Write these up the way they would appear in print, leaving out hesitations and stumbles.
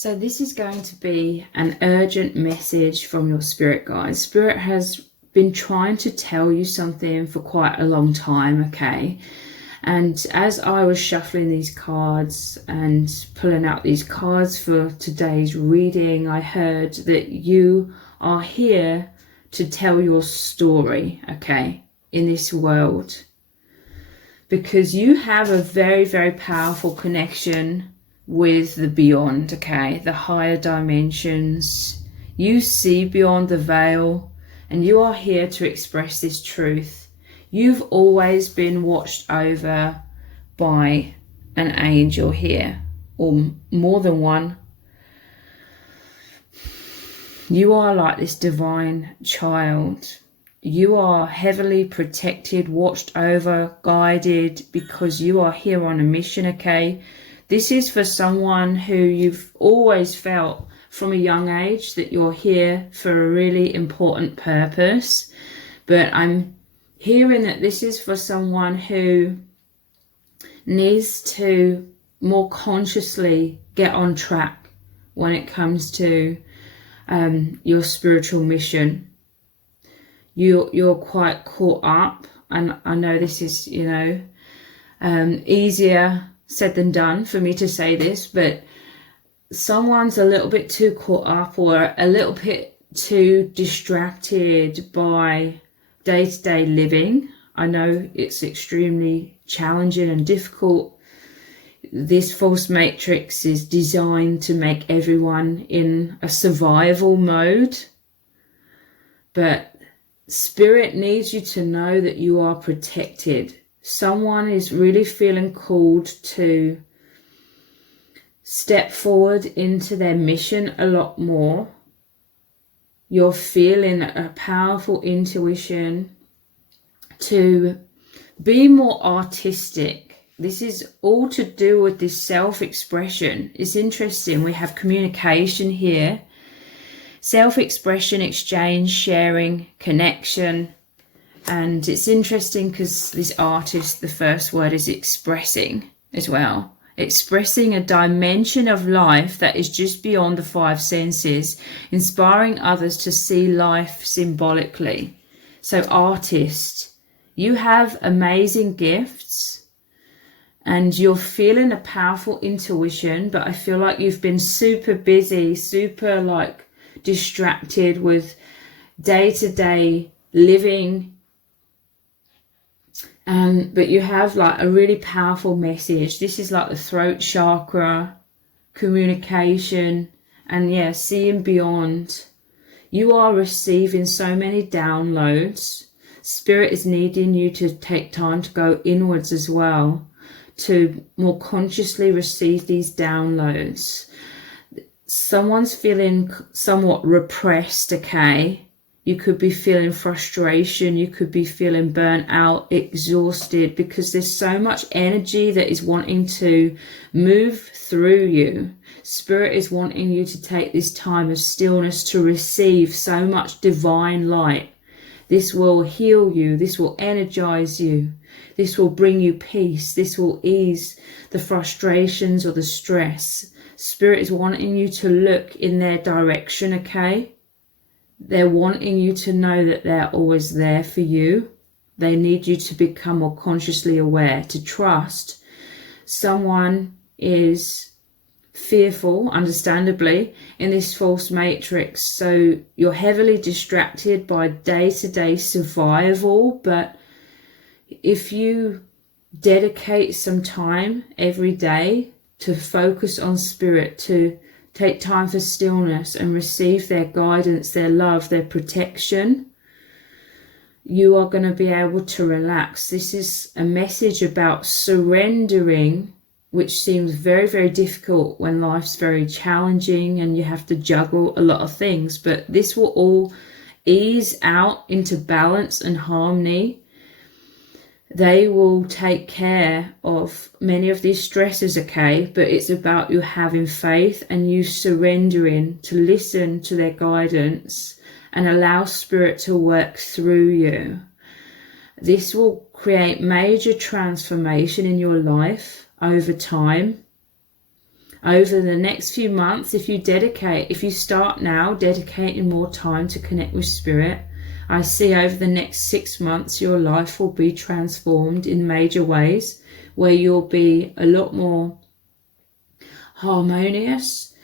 So this is going to be an urgent message from your spirit guides. Spirit has been trying to tell you something for quite a long time, okay? And as I was shuffling these cards and pulling out these cards for today's reading, I heard that you are here to tell your story, okay, in this world. Because you have a very, very powerful connection with the beyond, okay, the higher dimensions. You see beyond the veil, and you are here to express this truth. You've always been watched over by an angel here, or more than one. You are like this divine child. You are heavily protected, watched over, guided, because you are here on a mission, okay? This is for someone who you've always felt from a young age that you're here for a really important purpose. But I'm hearing that this is for someone who needs to more consciously get on track when it comes to your spiritual mission. You're quite caught up, and I know this is, easier said than done for me to say this, but someone's a little bit too caught up or a little bit too distracted by day-to-day living. I know it's extremely challenging and difficult. This false matrix is designed to make everyone in a survival mode, but Spirit needs you to know that you are protected. Someone is really feeling called to step forward into their mission a lot more. You're feeling a powerful intuition to be more artistic. This is all to do with this self-expression. It's interesting. We have communication here. Self-expression, exchange, sharing, connection. And it's interesting because this artist, the first word is expressing as well. Expressing a dimension of life that is just beyond the five senses, inspiring others to see life symbolically. So artist, you have amazing gifts and you're feeling a powerful intuition, but I feel like you've been super busy, super distracted with day-to-day living. But you have a really powerful message. This is like the throat chakra, communication, and seeing beyond. You are receiving so many downloads. Spirit is needing you to take time to go inwards as well, to more consciously receive these downloads. Someone's feeling somewhat repressed, okay? You could be feeling frustration. You could be feeling burnt out, exhausted, because there's so much energy that is wanting to move through you. Spirit is wanting you to take this time of stillness to receive so much divine light. This will heal you. This will energize you. This will bring you peace. This will ease the frustrations or the stress. Spirit is wanting you to look in their direction, okay? They're wanting you to know that they're always there for you. They need you to become more consciously aware, to trust. Someone is fearful, understandably, in this false matrix. So you're heavily distracted by day-to-day survival. But if you dedicate some time every day to focus on Spirit, to take time for stillness and receive their guidance, their love, their protection, you are going to be able to relax. This is a message about surrendering, which seems very, very difficult when life's very challenging and you have to juggle a lot of things. But this will all ease out into balance and harmony. They will take care of many of these stresses, okay? But it's about you having faith and you surrendering to listen to their guidance and allow Spirit to work through you. This will create major transformation in your life over time. over the next few months, if you start now dedicating more time to connect with spirit, I see over the next 6 months your life will be transformed in major ways, where you'll be a lot more harmonious,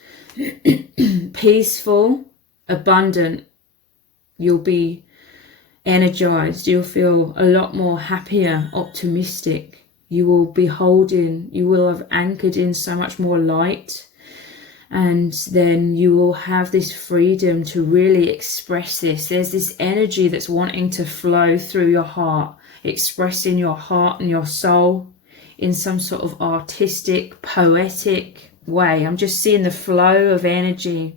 peaceful, abundant. You'll be energized. You'll feel a lot more happier, optimistic. You will have anchored in so much more light, and then you will have this freedom to really express this. There's this energy that's wanting to flow through your heart, expressing your heart and your soul in some sort of artistic, poetic way. I'm just seeing the flow of energy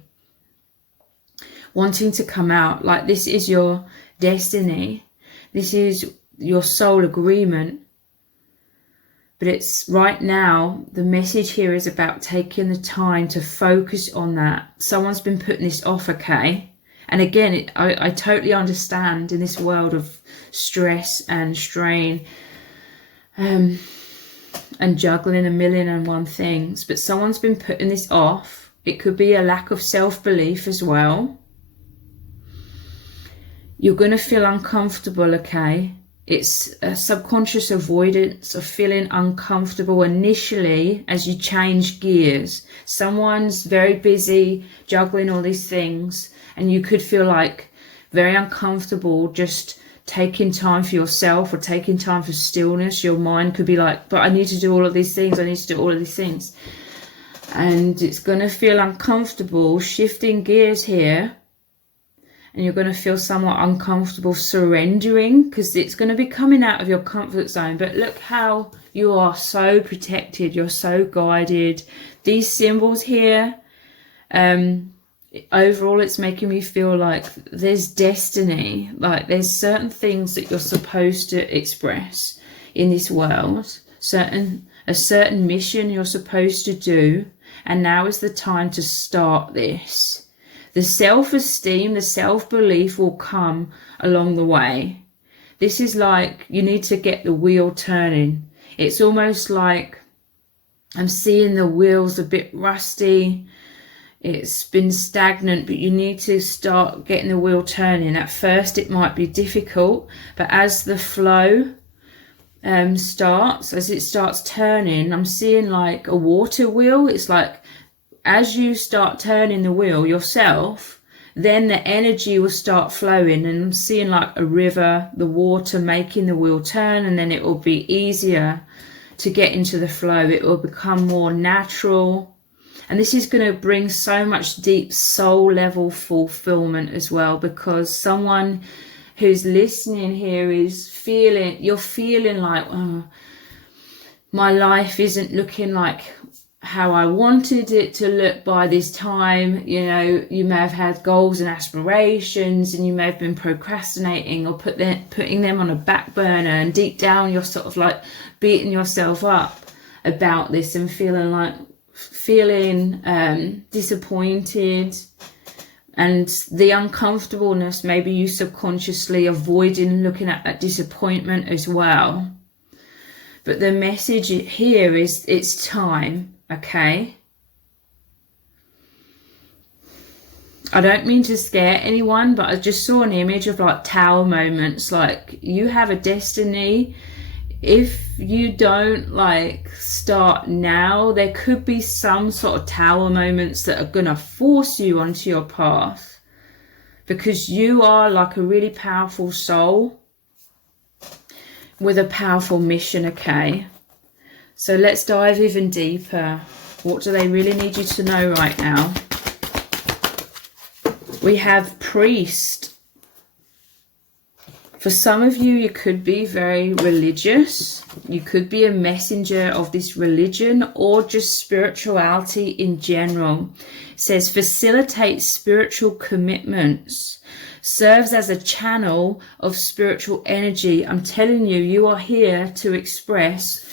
wanting to come out. Like, this is your destiny. This is your soul agreement. But it's right now, the message here is about taking the time to focus on that. Someone's been putting this off, okay? And again, I totally understand in this world of stress and strain and juggling a million and one things. But someone's been putting this off. It could be a lack of self-belief as well. You're going to feel uncomfortable, okay? It's a subconscious avoidance of feeling uncomfortable initially as you change gears. Someone's very busy juggling all these things, and you could feel like very uncomfortable just taking time for yourself or taking time for stillness. Your mind could be like, but I need to do all of these things. I need to do all of these things. And it's going to feel uncomfortable shifting gears here. And you're going to feel somewhat uncomfortable surrendering, because it's going to be coming out of your comfort zone. But look how you are so protected. You're so guided. These symbols here, overall, it's making me feel like there's destiny. Like, there's certain things that you're supposed to express in this world. A certain mission you're supposed to do. And now is the time to start this. The self-esteem, the self-belief will come along the way. This is like you need to get the wheel turning. It's almost like I'm seeing the wheels a bit rusty. It's been stagnant, but you need to start getting the wheel turning. At first it might be difficult, but as the flow as it starts turning, I'm seeing like a water wheel. It's like, as you start turning the wheel yourself, then the energy will start flowing, and I'm seeing like a river, the water making the wheel turn, and then it will be easier to get into the flow. It will become more natural, and this is going to bring so much deep soul level fulfillment as well, because someone who's listening here is you're feeling like, oh, my life isn't looking like how I wanted it to look by this time. You know, you may have had goals and aspirations, and you may have been procrastinating or putting them on a back burner, and deep down you're sort of like beating yourself up about this and feeling disappointed, and the uncomfortableness, maybe you subconsciously avoiding looking at that disappointment as well. But the message here is it's time. Okay, I don't mean to scare anyone, but I just saw an image of like tower moments. Like, you have a destiny. If you don't like start now, there could be some sort of tower moments that are gonna force you onto your path, because you are like a really powerful soul with a powerful mission. Okay, so let's dive even deeper. What do they really need you to know right now? We have priest. For some of you, you could be very religious. You could be a messenger of this religion or just spirituality in general. It says facilitate spiritual commitments. Serves as a channel of spiritual energy. I'm telling you, you are here to express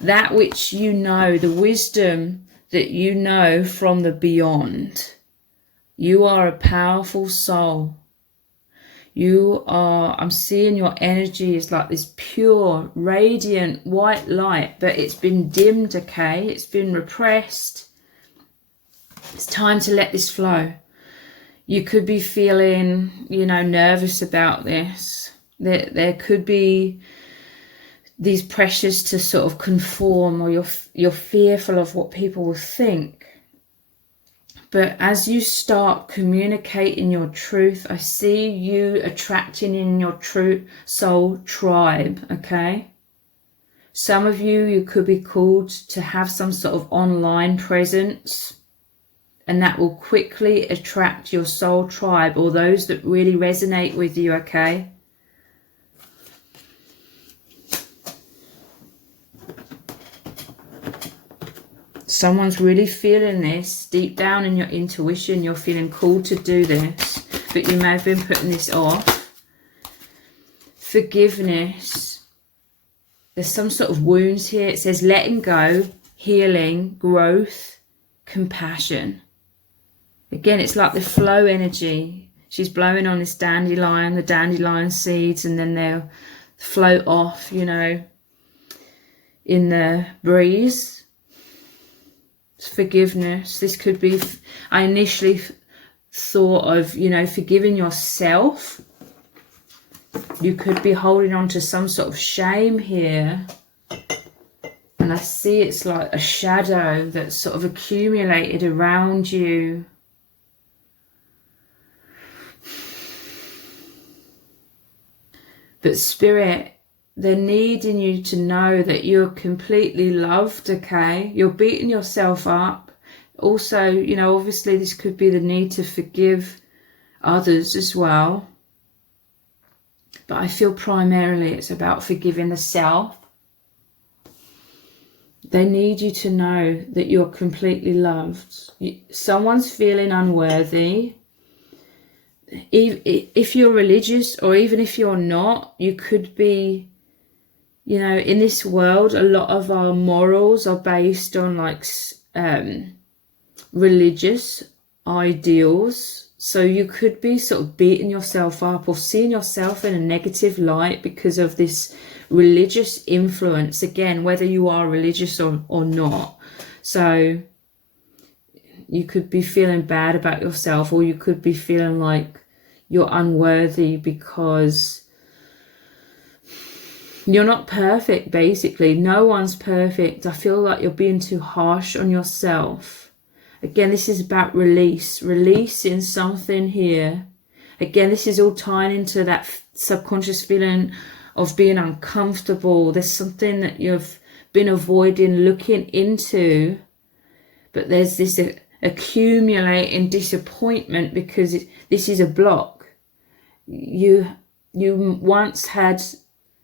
that which you know, the wisdom that you know from the beyond. You are a powerful soul. I'm seeing your energy is like this pure, radiant white light, but it's been dimmed, okay? It's been repressed. It's time to let this flow. You could be feeling, you know, nervous about this. There could be these pressures to sort of conform, or you're fearful of what people will think. But as you start communicating your truth, I see you attracting in your true soul tribe, okay? Some of you could be called to have some sort of online presence, and that will quickly attract your soul tribe, or those that really resonate with you, okay? Someone's really feeling this deep down in your intuition. You're feeling called to do this, but you may have been putting this off. Forgiveness. There's some sort of wounds here. It says letting go, healing, growth, compassion. Again, it's like the flow energy. She's blowing on this dandelion, the dandelion seeds, and then they'll float off, you know, in the breeze. Forgiveness. This could be, I initially thought of, you know, forgiving yourself. You could be holding on to some sort of shame here, and I see it's like a shadow that's sort of accumulated around you. But Spirit, they're needing you to know that you're completely loved, okay? You're beating yourself up. Also, you know, obviously this could be the need to forgive others as well. But I feel primarily it's about forgiving the self. They need you to know that you're completely loved. Someone's feeling unworthy. If you're religious, or even if you're not, you could be, you know, in this world, a lot of our morals are based on like religious ideals. So you could be sort of beating yourself up or seeing yourself in a negative light because of this religious influence. Again, whether you are religious or not. So you could be feeling bad about yourself, or you could be feeling like you're unworthy because you're not perfect, basically. No one's perfect. I feel like you're being too harsh on yourself. Again, this is about release. Releasing something here. Again, this is all tying into that subconscious feeling of being uncomfortable. There's something that you've been avoiding looking into. But there's this accumulating disappointment because this is a block. You once had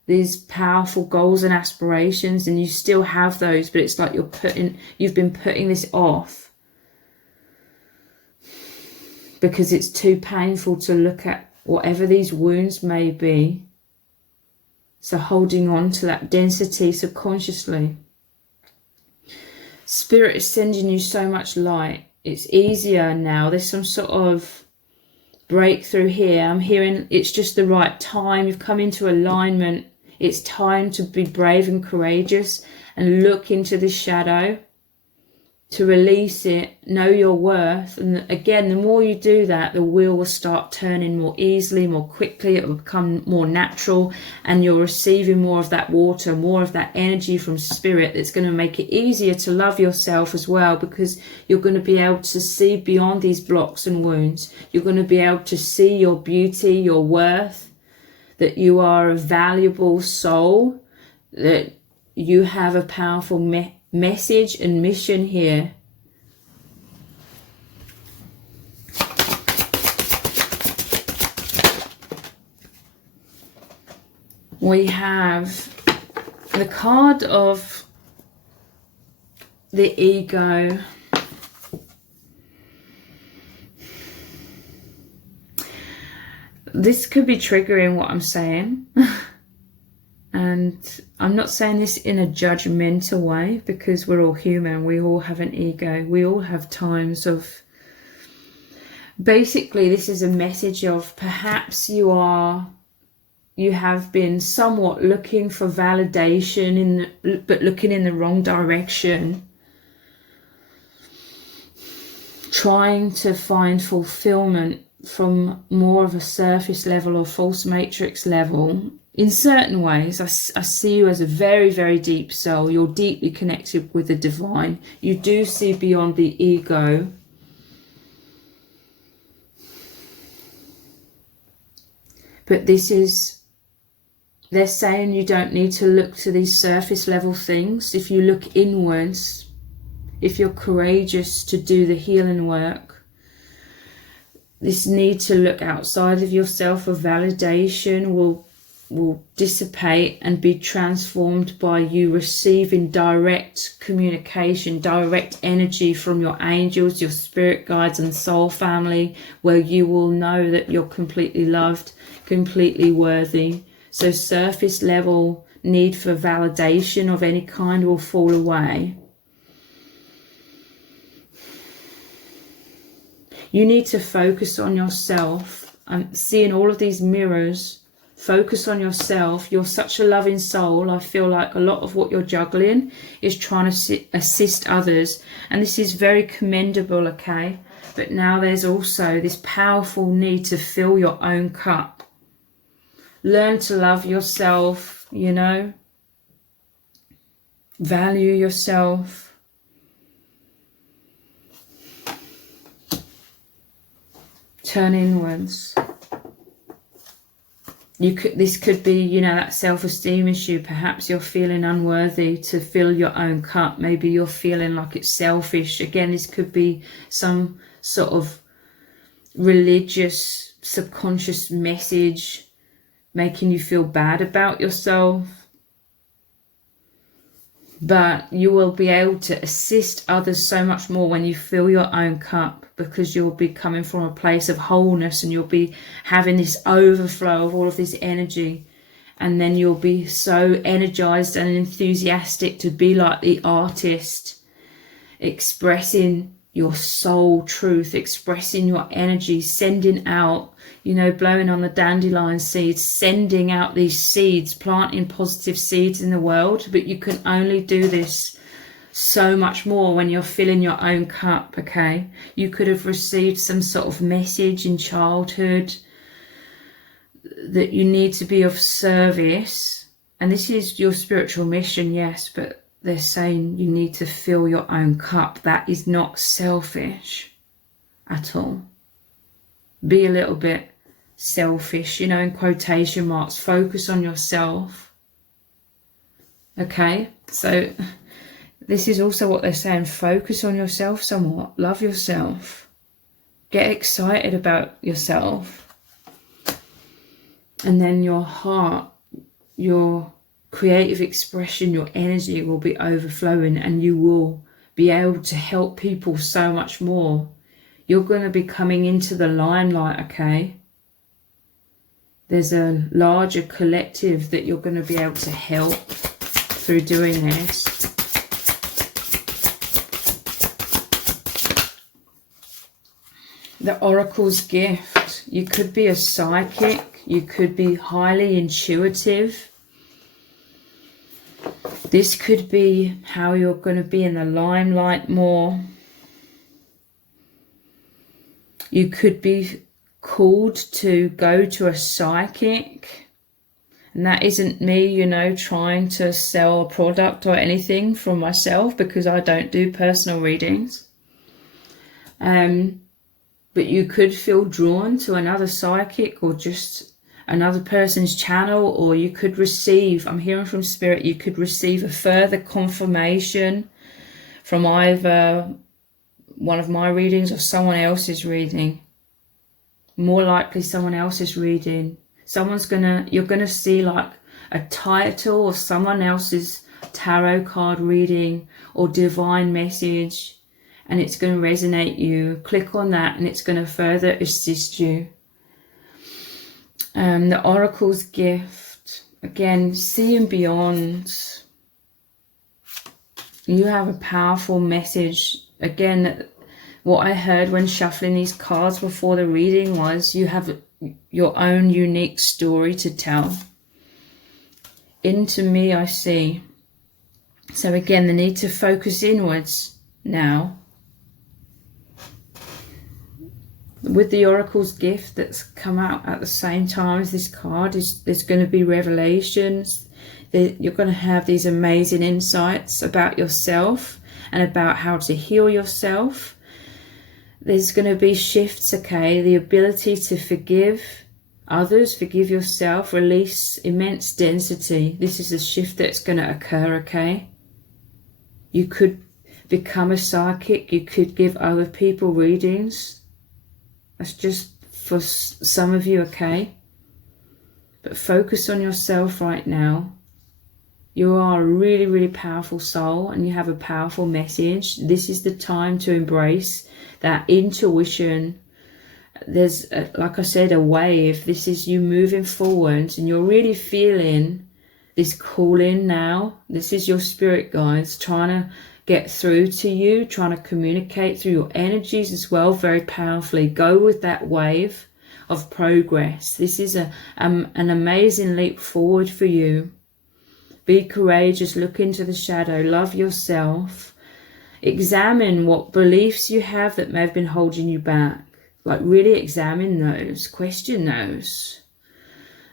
these powerful goals and aspirations, and you still have those, but it's like you've been putting this off because it's too painful to look at, whatever these wounds may be. So holding on to that density subconsciously. Spirit is sending you so much light. It's easier now. There's some sort of breakthrough here. I'm hearing it's just the right time. You've come into alignment. It's time to be brave and courageous and look into the shadow, to release it, know your worth. And again, the more you do that, the wheel will start turning more easily, more quickly. It will become more natural, and you're receiving more of that water, more of that energy from Spirit that's going to make it easier to love yourself as well, because you're going to be able to see beyond these blocks and wounds. You're going to be able to see your beauty, your worth, that you are a valuable soul, that you have a powerful message and mission here. We have the card of the ego. This could be triggering what I'm saying. And I'm not saying this in a judgmental way, because we're all human. We all have an ego. We all have times of... Basically, this is a message of perhaps you have been somewhat looking for validation, but looking in the wrong direction. trying to find fulfillment from more of a surface level or false matrix level. In certain ways, I see you as a very, very deep soul. You're deeply connected with the divine. You do see beyond the ego. But this is, they're saying you don't need to look to these surface level things. If you look inwards, if you're courageous to do the healing work, this need to look outside of yourself for validation will dissipate and be transformed by you receiving direct communication, direct energy from your angels, your spirit guides and soul family, where you will know that you're completely loved, completely worthy. So surface level need for validation of any kind will fall away. You need to focus on yourself. I'm seeing all of these mirrors. Focus on yourself. You're such a loving soul. I feel like a lot of what you're juggling is trying to assist others. And this is very commendable, okay? But now there's also this powerful need to fill your own cup. Learn to love yourself, you know. Value yourself. Turn inwards. This could be, you know, that self-esteem issue. Perhaps you're feeling unworthy to fill your own cup. Maybe you're feeling like it's selfish. Again, this could be some sort of religious, subconscious message making you feel bad about yourself. But you will be able to assist others so much more when you fill your own cup, because you'll be coming from a place of wholeness and you'll be having this overflow of all of this energy. And then you'll be so energized and enthusiastic to be like the artist, expressing your soul truth, expressing your energy, sending out, you know, blowing on the dandelion seeds, sending out these seeds, planting positive seeds in the world. But you can only do this so much more when you're filling your own cup, okay? You could have received some sort of message in childhood that you need to be of service. And this is your spiritual mission, yes, but they're saying you need to fill your own cup. That is not selfish at all. Be a little bit selfish, you know, in quotation marks. Focus on yourself. Okay, so this is also what they're saying. Focus on yourself somewhat. Love yourself. Get excited about yourself. And then your heart, your creative expression, your energy will be overflowing, and you will be able to help people so much more. You're going to be coming into the limelight, okay? There's a larger collective that you're going to be able to help through doing this. The Oracle's gift. You could be a psychic. You could be highly intuitive. This could be how you're going to be in the limelight more. You could be called to go to a psychic. And that isn't me, you know, trying to sell a product or anything from myself, because I don't do personal readings. But you could feel drawn to another psychic or just another person's channel, or you could receive, I'm hearing from Spirit, you could receive a further confirmation from either one of my readings or someone else's reading. More likely someone else's reading. You're gonna see like a title of someone else's tarot card reading or divine message, and it's going to resonate you. Click on that and it's going to further assist you. The Oracle's gift, again, seeing beyond. You have a powerful message. Again, what I heard when shuffling these cards before the reading was you have your own unique story to tell. Into me, I see. So again, the need to focus inwards now. With the Oracle's gift that's come out at the same time as this card, there's going to be revelations. You're going to have these amazing insights about yourself and about how to heal yourself. There's going to be shifts, okay? The ability to forgive others, forgive yourself, release immense density. This is a shift that's going to occur, okay? You could become a psychic. You could give other people readings. That's just for some of you, okay? But focus on yourself right now. You are a really, really powerful soul and you have a powerful message. This is the time to embrace that intuition. There's, like I said, a wave. This is you moving forward and you're really feeling this calling now. This is your spirit guides trying to get through to you, trying to communicate through your energies as well, very powerfully. Go with that wave of progress. This is an amazing leap forward for you. Be courageous, look into the shadow, love yourself. Examine what beliefs you have that may have been holding you back. Like really examine those, question those.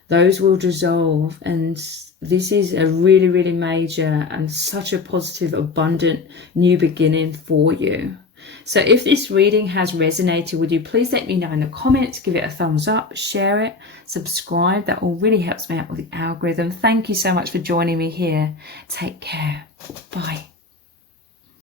Those will dissolve, and this is a really, really major and such a positive, abundant new beginning for you. So if this reading has resonated with you, please let me know in the comments, give it a thumbs up, share it, subscribe. That all really helps me out with the algorithm. Thank you so much for joining me here. Take care. Bye.